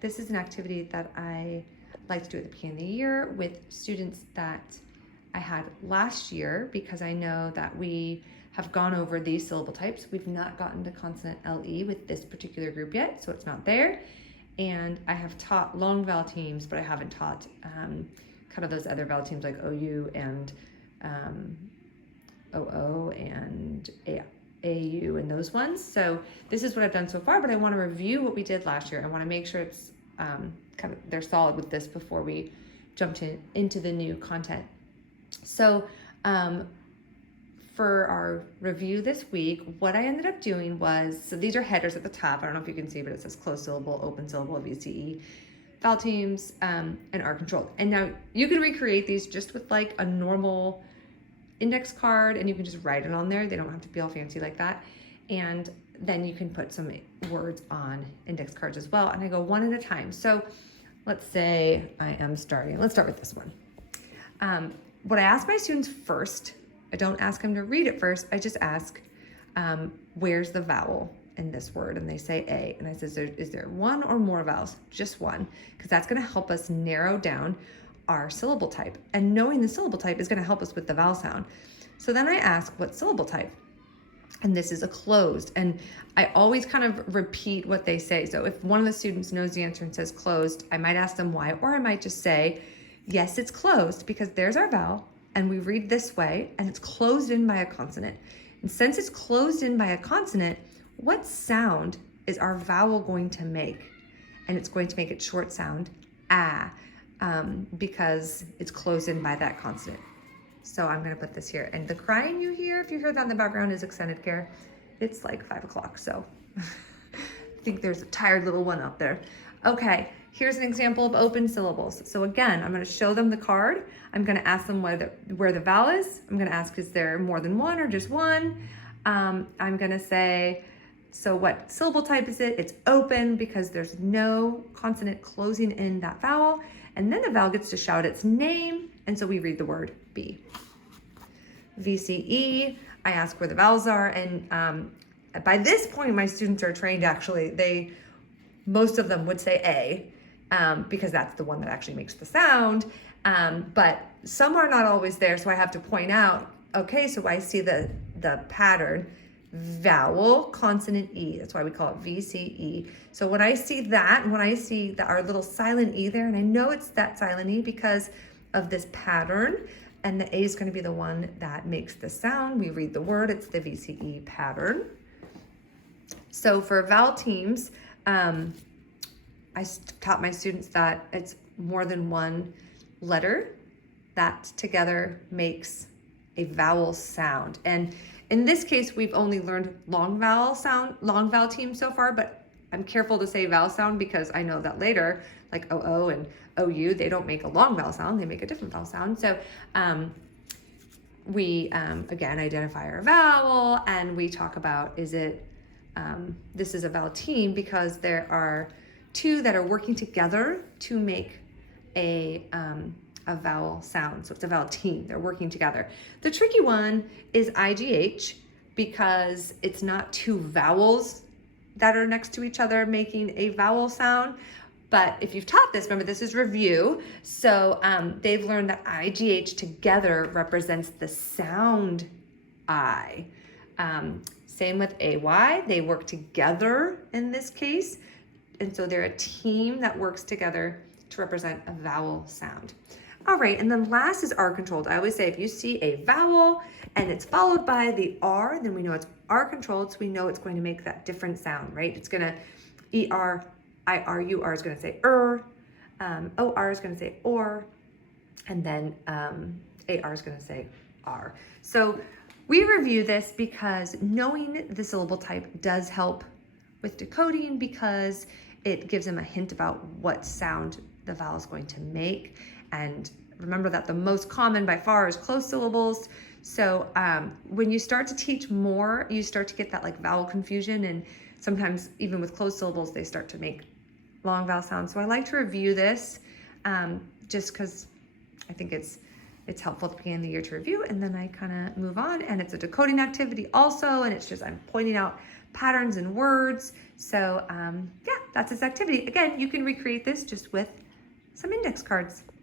this is an activity that I like to do at the beginning of the year with students that I had last year, because I know that we have gone over these syllable types. We've not gotten to consonant LE with this particular group yet, so it's not there. And I have taught long vowel teams, but I haven't taught kind of those other vowel teams like OU and OO and AU and those ones. So this is what I've done so far, but I want to review what we did last year. I want to make sure it's kind of they're solid with this before we jumped into the new content. So for our review this week, what I ended up doing was, so these are headers at the top. I don't know if you can see, but it says closed syllable, open syllable, VCE, vowel teams, and R controlled. And now you can recreate these just with like a normal index card, and you can just write it on there. They don't have to be all fancy like that. And then you can put some words on index cards as well. And I go one at a time. So let's say I am starting. Let's start with this one. What I ask my students first, I don't ask them to read it first. I just ask, where's the vowel in this word? And they say A. And I says, is there one or more vowels? Just one, because that's going to help us narrow down our syllable type. And knowing the syllable type is going to help us with the vowel sound. So then I ask, what syllable type? And this is a closed. And I always kind of repeat what they say. So if one of the students knows the answer and says closed, I might ask them why, or I might just say, yes, it's closed because there's our vowel and we read this way and it's closed in by a consonant. And since it's closed in by a consonant, what sound is our vowel going to make? And it's going to make its short sound, ah, because it's closed in by that consonant. So I'm gonna put this here. And the crying you hear, if you hear that in the background, is extended care. It's like 5 o'clock, so I think there's a tired little one out there. Okay, here's an example of open syllables. So again, I'm gonna show them the card. I'm gonna ask them where the vowel is. I'm gonna ask, is there more than one or just one? I'm gonna say, so what syllable type is it? It's open because there's no consonant closing in that vowel. And then the vowel gets to shout its name. And so we read the word B. VCE, I ask where the vowels are. And by this point, my students are trained actually. Most of them would say A because that's the one that actually makes the sound. But some are not always there. So I have to point out, okay, so I see the pattern, vowel, consonant E. That's why we call it VCE. So when I see that, and when I see our little silent E there, and I know it's that silent E because of this pattern, and the A is going to be the one that makes the sound. We read the word, it's the VCE pattern. So for vowel teams, I taught my students that it's more than one letter that together makes a vowel sound. And in this case, we've only learned long vowel teams so far, but I'm careful to say vowel sound because I know that later, like OO and OU, they don't make a long vowel sound, they make a different vowel sound. So we, again, identify our vowel and we talk about, is it, this is a vowel team because there are two that are working together to make a vowel sound. So it's a vowel team, they're working together. The tricky one is IGH because it's not two vowels that are next to each other making a vowel sound. But if you've taught this, remember this is review. So they've learned that IGH together represents the sound I. Same with AY, they work together in this case. And so they're a team that works together to represent a vowel sound. All right, and then last is R controlled. I always say if you see a vowel and it's followed by the R, then we know it's R controlled, so we know it's going to make that different sound, right? It's gonna ER, IR, UR is gonna say OR is gonna say OR, and then AR is gonna say R. So we review this because knowing the syllable type does help with decoding because it gives them a hint about what sound the vowel is going to make. And remember that the most common by far is closed syllables. So when you start to teach more, you start to get that like vowel confusion, and sometimes even with closed syllables, they start to make long vowel sounds. So I like to review this just because I think it's helpful at the beginning of the year to review, and then I kind of move on. And it's a decoding activity also, and it's just I'm pointing out patterns and words. So yeah. that's this activity. Again, you can recreate this just with some index cards.